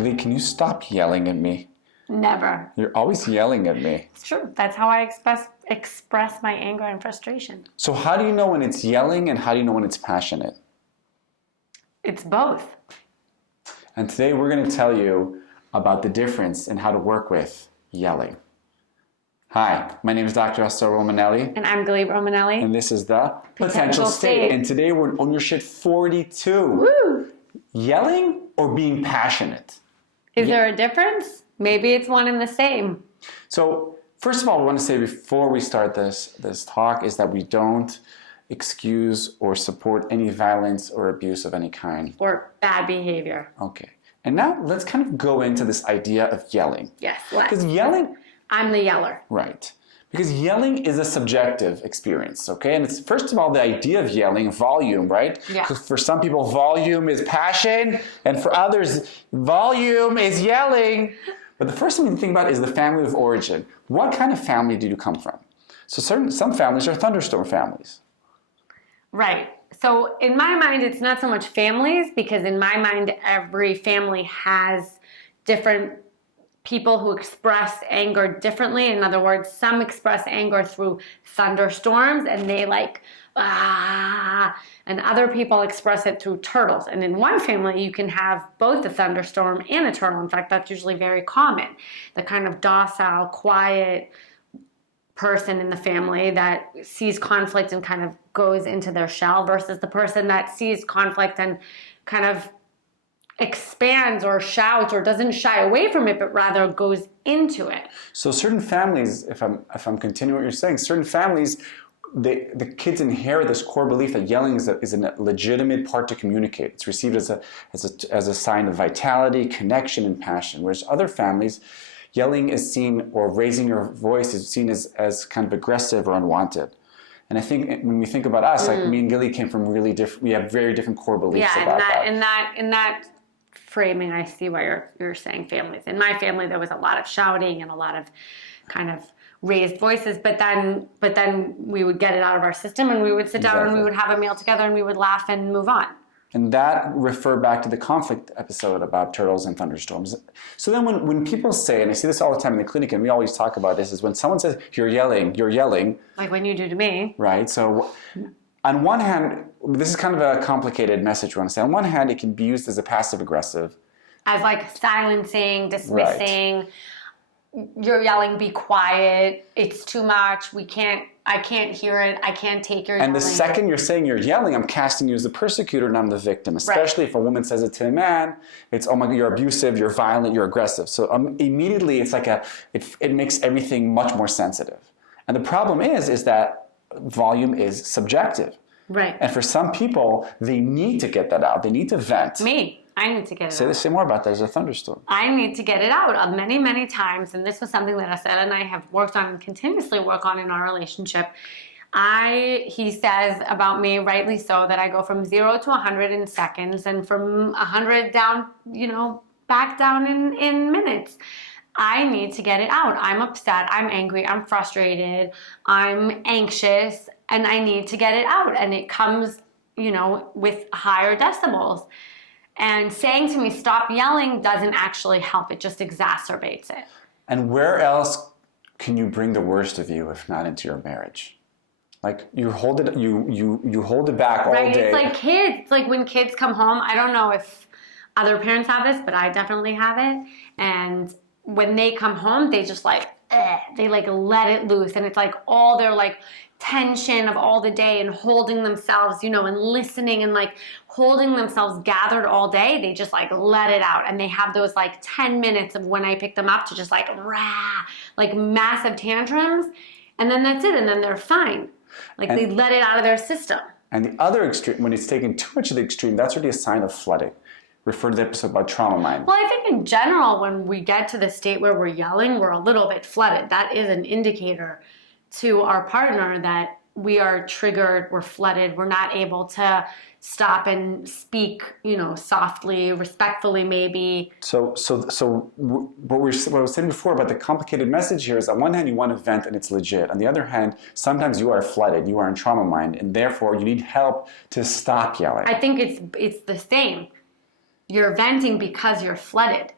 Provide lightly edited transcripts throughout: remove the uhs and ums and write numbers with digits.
Galit, can you stop yelling at me? Never. You're always yelling at me. It's true. That's how I express my anger and frustration. So how do you know when it's yelling and how do you know when it's passionate? It's both. And today we're going to tell you about the difference in how to work with yelling. Hi, my name is Dr. Assael Romanelli. And I'm Galit Romanelli. And this is the Potential State. And today we're on your shit 42. Woo! Yelling or being passionate? Is there a difference? Maybe it's one and the same. So first of all, I want to say before we start this talk is that we don't excuse or support any violence or abuse of any kind. Or bad behavior. Okay. And now let's kind of go into this idea of yelling. Yes, Because yelling... I'm the yeller. Right. Because yelling is a subjective experience, okay? And it's, first of all, the idea of yelling, volume, right? Yeah. Because for some people, volume is passion, and for others, volume is yelling. But the first thing we think about is the family of origin. What kind of family did you come from? So some families are thunderstorm families. Right. So in my mind, it's not so much families, because in my mind, every family has different people who express anger differently. In other words, some express anger through thunderstorms and they like, and other people express it through turtles. And in one family, you can have both a thunderstorm and a turtle. In fact, that's usually very common. The kind of docile, quiet person in the family that sees conflict and kind of goes into their shell versus the person that sees conflict and kind of expands or shouts or doesn't shy away from it, but rather goes into it. So certain families, if I'm continuing what you're saying, certain families, the kids inherit this core belief that yelling is a legitimate part to communicate. It's received as a sign of vitality, connection, and passion. Whereas other families, yelling is seen, or raising your voice is seen as kind of aggressive or unwanted. And I think when we think about us, like me and Gilly came from really different, we have very different core beliefs about that. In that framing, I see why you're saying families. In my family, there was a lot of shouting and a lot of kind of raised voices, but then we would get it out of our system and we would sit down and we would have a meal together and we would laugh and move on. And that referred back to the conflict episode about turtles and thunderstorms. So then when people say, and I see this all the time in the clinic, and we always talk about this, is when someone says, you're yelling. Like when you do to me. Right, so on one hand, this is kind of a complicated message we want to say. On one hand, it can be used as a passive-aggressive. As like silencing, dismissing. Right. You're yelling, be quiet, it's too much, I can't hear it, I can't take your yelling. And the second you're saying you're yelling, I'm casting you as the persecutor and I'm the victim. Especially if a woman says it to a man, it's, oh my God, you're abusive, you're violent, you're aggressive. So immediately it's like it makes everything much more sensitive. And the problem is that volume is subjective. Right. And for some people, they need to get that out. They need to vent. I need to get it out. Say more about that. There's a thunderstorm. I need to get it out many, many times. And this was something that Assael and I have worked on and continuously work on in our relationship. He says about me, rightly so, that I go from 0 to 100 in seconds and from 100 down, back down in minutes. I need to get it out. I'm upset. I'm angry. I'm frustrated. I'm anxious. And I need to get it out. And it comes, with higher decibels. And saying to me, stop yelling, doesn't actually help. It just exacerbates it. And where else can you bring the worst of you if not into your marriage? Like you hold it back all day. It's like kids. It's like when kids come home. I don't know if other parents have this, but I definitely have it. And when they come home, they just they let it loose. And it's like all their tension of all the day and holding themselves, and listening and holding themselves gathered all day, they just let it out. And they have those 10 minutes of when I pick them up to just massive tantrums. And then that's it. And then they're fine. They let it out of their system. And the other extreme, when it's taken too much to the extreme, that's really a sign of flooding. Refer to the episode about trauma mind. Well, I think in general, when we get to the state where we're yelling, we're a little bit flooded. That is an indicator to our partner that we are triggered, we're flooded, we're not able to stop and speak, softly, respectfully, maybe. So what I was saying before about the complicated message here is, on one hand, you want to vent and it's legit. On the other hand, sometimes you are flooded, you are in trauma mind, and therefore you need help to stop yelling. I think it's the same. You're venting because you're flooded.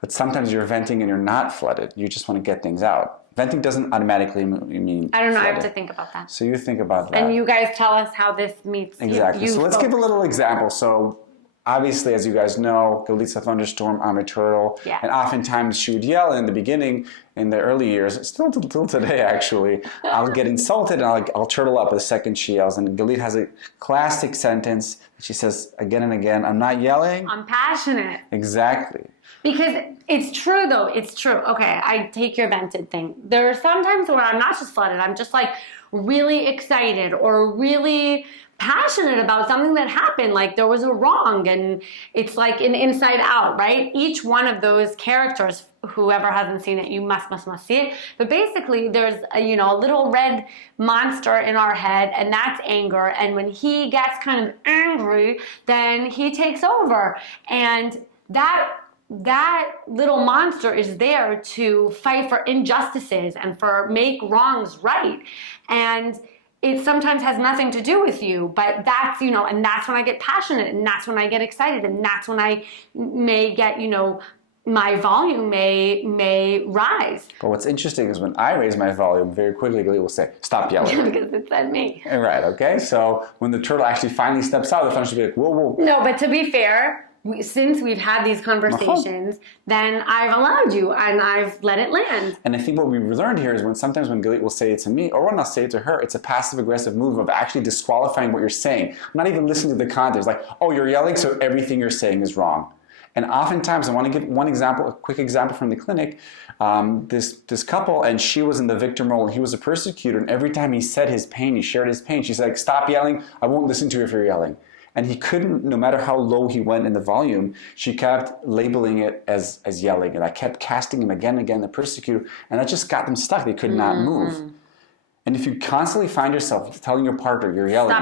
But sometimes you're venting and you're not flooded. You just want to get things out. Venting doesn't automatically mean I don't know. flooded. I have to think about that. So you think about that. And you guys tell us how this meets. Exactly. So let's give a little example. So obviously, as you guys know, Galit's a thunderstorm, I'm a turtle. Yeah. And oftentimes she would yell in the beginning, in the early years, still till today actually, I'll get insulted and I'll turtle up the second she yells. And Galit has a classic sentence that she says again and again, I'm not yelling. I'm passionate. Exactly. Because it's true though, it's true. Okay, I take your vented thing. There are some times where I'm not just flooded, I'm just like really excited or really passionate about something that happened, like there was a wrong, and it's like an inside out, right? Each one of those characters, whoever hasn't seen it, you must see it. But basically there's a little red monster in our head, and that's anger. And when he gets kind of angry, then he takes over. And that little monster is there to fight for injustices and for make wrongs right. And it sometimes has nothing to do with you, but that's, and that's when I get passionate, and that's when I get excited, and that's when I may get, my volume may rise. But what's interesting is when I raise my volume, very quickly Galit will say, stop yelling. Because it's at me. Right, okay? So when the turtle actually finally steps out, the thunder should be like, whoa, whoa. No, but to be fair, since we've had these conversations, then I've allowed you and I've let it land. And I think what we learned here is sometimes when Galit will say it to me, or when I'll say it to her, it's a passive-aggressive move of actually disqualifying what you're saying. I'm not even listening to the context. Like, oh, you're yelling, so everything you're saying is wrong. And oftentimes, I want to give one example, a quick example from the clinic. This couple, and she was in the victim role, and he was a persecutor. And every time he said his pain, he shared his pain, she's like, stop yelling. I won't listen to you if you're yelling. And he couldn't, no matter how low he went in the volume, she kept labeling it as yelling. And I kept casting him again and again, the persecutor, and that just got them stuck. They could not move. And if you constantly find yourself telling your partner, you're yelling,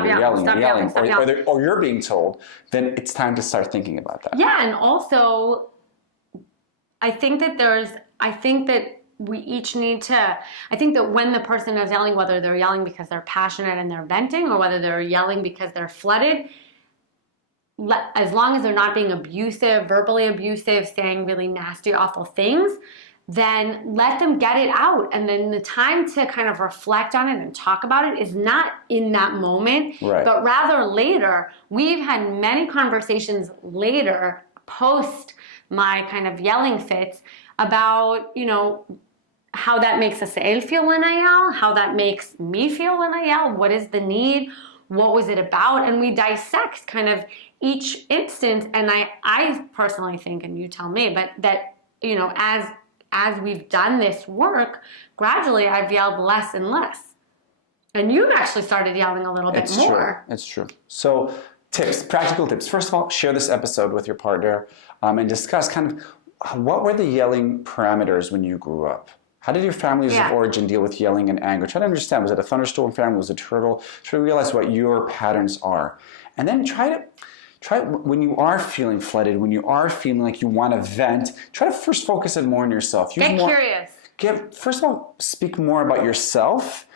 or you're being told, then it's time to start thinking about that. Yeah, and also, I think that we each need to, I think that when the person is yelling, whether they're yelling because they're passionate and they're venting, or whether they're yelling because they're flooded, as long as they're not being abusive, verbally abusive, saying really nasty, awful things, then let them get it out. And then the time to kind of reflect on it and talk about it is not in that moment, but rather later. We've had many conversations later, post my kind of yelling fits, about, how that makes Assael feel when I yell, how that makes me feel when I yell, what is the need, what was it about, and we dissect kind of each instance. And I personally think, and you tell me, but that, as we've done this work, gradually I've yelled less and less. And you've actually started yelling a little bit more. It's true. So tips, practical tips. First of all, share this episode with your partner and discuss kind of what were the yelling parameters when you grew up? How did your families of origin deal with yelling and anger? Try to understand, was it a thunderstorm family? Was it a turtle? Try to realize what your patterns are. And then try when you are feeling flooded, when you are feeling like you want to vent, try to first focus it more on yourself. Get curious. First of all, speak more about yourself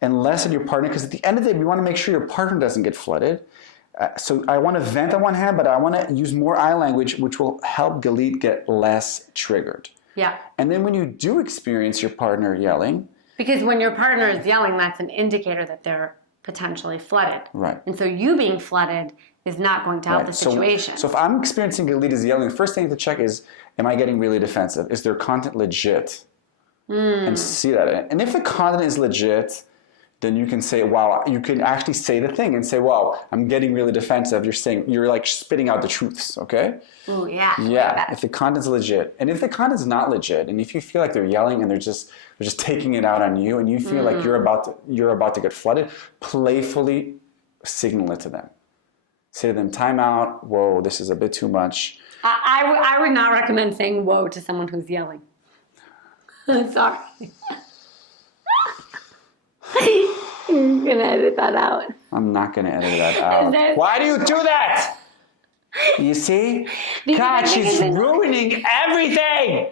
and less on your partner, because at the end of the day, we want to make sure your partner doesn't get flooded. So I want to vent on one hand, but I want to use more I language, which will help Galit get less triggered. Yeah. And then when you do experience your partner yelling. Because when your partner is yelling, that's an indicator that they're potentially flooded. Right. And so you being flooded is not going to help the situation. So if I'm experiencing Galit is yelling, the first thing to check is, am I getting really defensive? Is their content legit? And see that. And if the content is legit, then you can say, wow, you can actually say the thing and say, wow, I'm getting really defensive. You're like spitting out the truths, okay? Ooh, yeah. Yeah, if the content's legit. And if the content's not legit, and if you feel like they're yelling and they're just taking it out on you, and you feel like you're about to get flooded, playfully signal it to them. Say to them, time out, whoa, this is a bit too much. I would not recommend saying whoa to someone who's yelling. Sorry. You're going to edit that out. I'm not going to edit that out. Why do you do that? You see? God, she's ruining everything.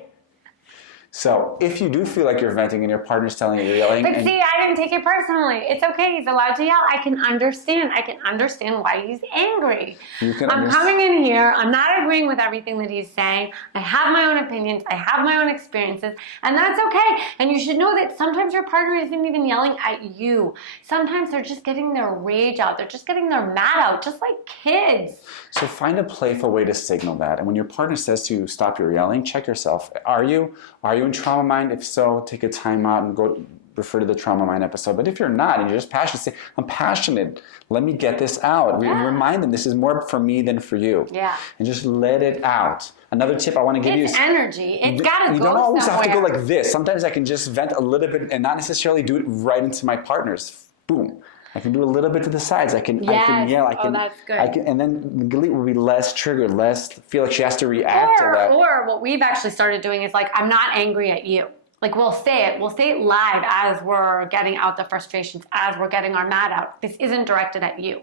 So if you do feel like you're venting and your partner's telling you you're yelling, But see, I didn't take it personally. It's okay. He's allowed to yell. I can understand. I can understand why he's angry. I'm coming in here. I'm not agreeing with everything that he's saying. I have my own opinions. I have my own experiences. And that's okay. And you should know that sometimes your partner isn't even yelling at you. Sometimes they're just getting their rage out. They're just getting their mad out, just like kids. So find a playful way to signal that. And when your partner says to you, stop your yelling, check yourself. Are you in trauma mind? If so, take a time out and go refer to the trauma mind episode. But if you're not and you're just passionate, say, I'm passionate. Let me get this out. Remind them this is more for me than for you. Yeah. And just let it out. Another tip I want to give you is energy. It's got to go. You don't always somewhere. have to go like this. Sometimes I can just vent a little bit and not necessarily do it right into my partner's. Boom. I can do a little bit to the sides. I can yell. That's good. And then Galit will be less triggered, less feel like she has to react to that. Or what we've actually started doing is like, I'm not angry at you. Like we'll say it live as we're getting out the frustrations, as we're getting our mad out. This isn't directed at you.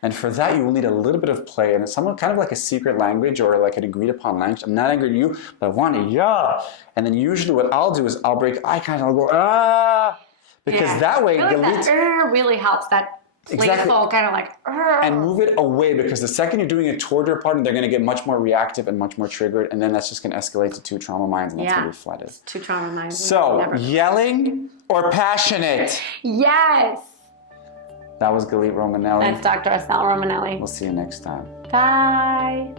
And for that, you will need a little bit of play, and it's somewhat kind of like a secret language or like an agreed upon language. I'm not angry at you, but I want to yell. And then usually what I'll do is I'll break eye contact. I'll go, ah. Because that way, Galit really helps. That playful kind of like, and move it away, because the second you're doing it toward your partner, they're going to get much more reactive and much more triggered, and then that's just going to escalate to 2 trauma minds, and that's going to be flooded. 2 trauma minds. So, yelling or passionate? Yes. That was Galit Romanelli. That's Dr. Assael Romanelli. We'll see you next time. Bye.